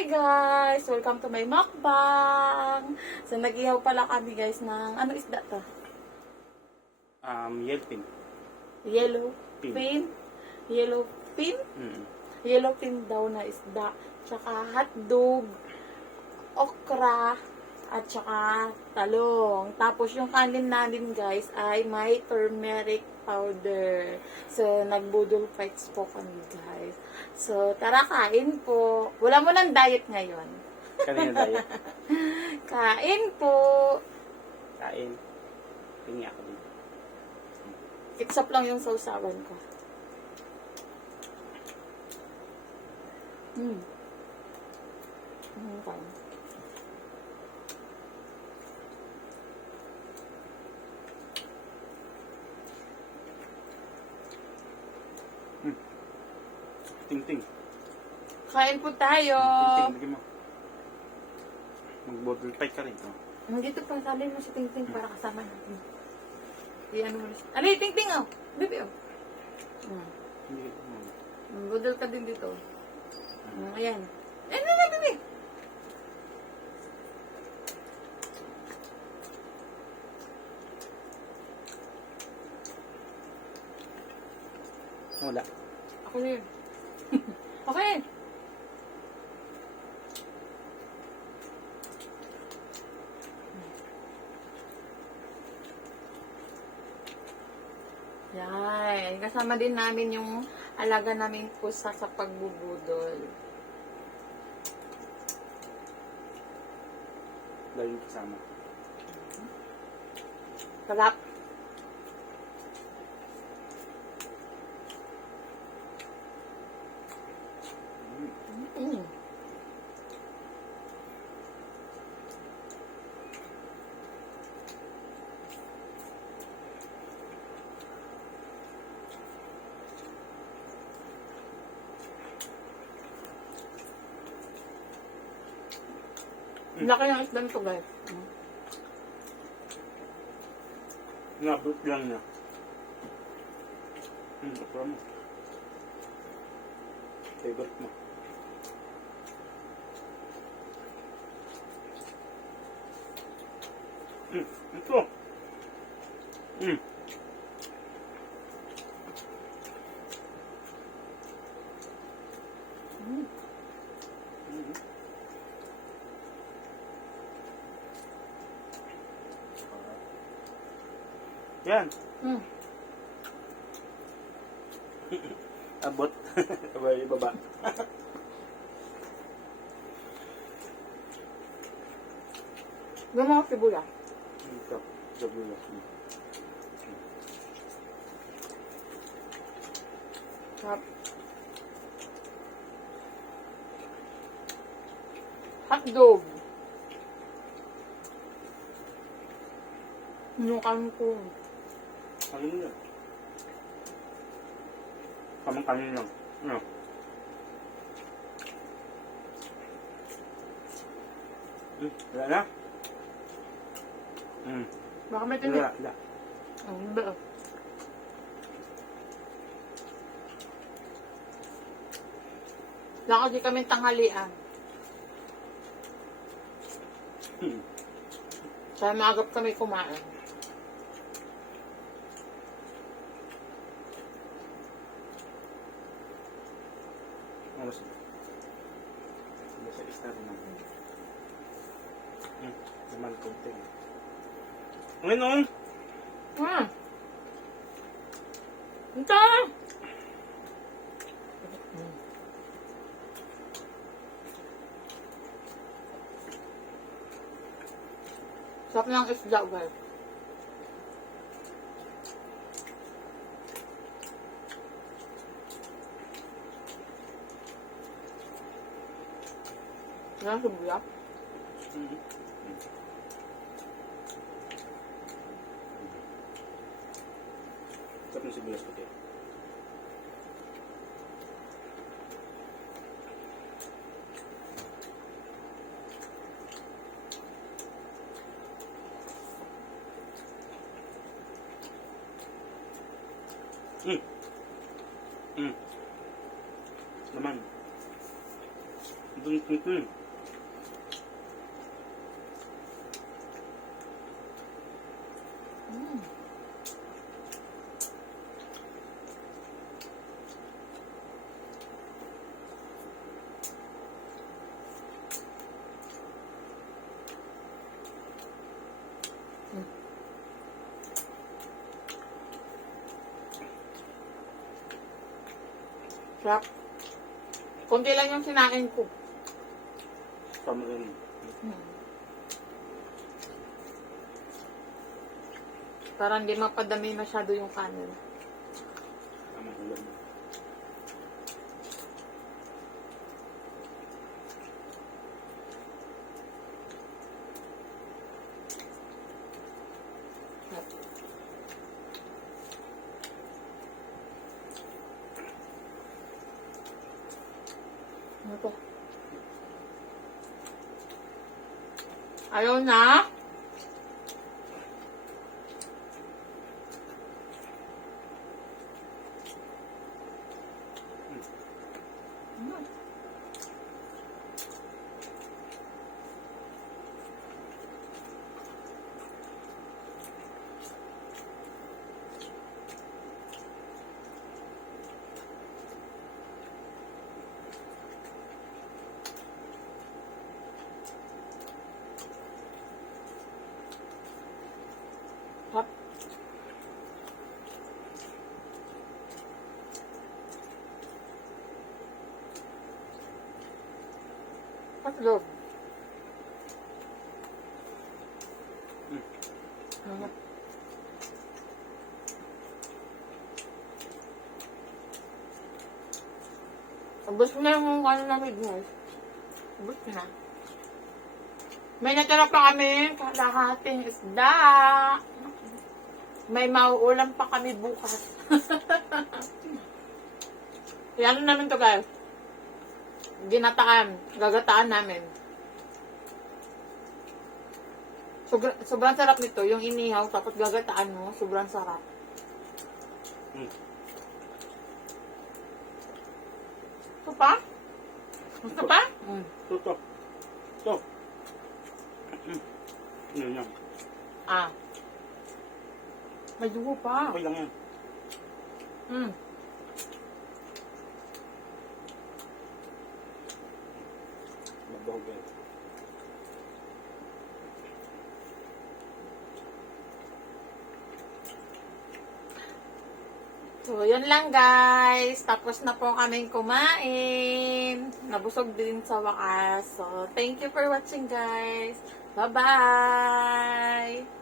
Hi guys! Welcome to my mukbang! So, nag-ihaw pala kami guys ng, ano isda to? Yelpin. Yellow Pin. fin? Yellow fin? Yellow fin daw na isda. Tsaka hotdog, okra, at tsaka talong. Tapos yung kanin namin guys ay may turmeric powder. So, nagbudol fights po kami guys. So, tara kain po. Wala mo ng diet ngayon. Kanina diet. Kain po. Kain. Tingi ako dito. Ketchup lang yung sausawan ko. Okay. Ting-ting. Kain po tayo. Ting-ting, bigyan mo. Mag-bottle fight ka rin. Oh. Nandito pa, salin mo si Ting-Ting para kasama natin. Iyan mo na siya. Alay, Ting-Ting oh. Baby oh. Hindi. Budol ka din dito. Ayan. Ayan na, baby. Wala. Ako na yun. Okay. Yan. Kasama din namin yung alaga namin pusa sa pagbubudol. Dahil yung kasama. Sarap. Mm. Laki ng isda nito guys. Nabot lang niya. Okra mo. Favorite mo. Ito. Yan. Abot. Abay, baba. Yung mga sibula. Ito. Sabulas mo. Sarap. Hotdog. Yung kangkong. Ano yun? Kamang kanin lang. Ano? Wala na? Baka may tinik. Wala. Ang ba? Wala kasi kami tanghalian. Kaya maagap kami kumain. Oras na. Sa isa rin naman. Naman konting. Ngayon, Ito! Sarap ng isda, guys. Yan, subuyak. Sarap ng sibuyas puti. Naman. Ito Mm. Mm. Sarap. Kunti lang yung sinain ko. Tama rin. Para hindi mapadami masyado yung kanin. Tama ulam. Ano to? Ayaw na? Mm. Hop. Hotdog. Ano? Ubus na yung ano namin, guys. Ubus na. May natira pa kami kalahating isda. May mauulam pa kami bukas. Yan namin to, guys. Ginataan. Gagataan namin. Sobrang sarap nito. Yung inihaw, tapos gagataan mo. Sobrang sarap. Ito pa? Gusto pa? Ito. Ito. Yan. Ah. May dugo pa. Okay lang yan. Magbahog yan. So, yan lang guys. Tapos na po kaming kumain. Nabusog din sa wakas. So, thank you for watching guys. Bye-bye!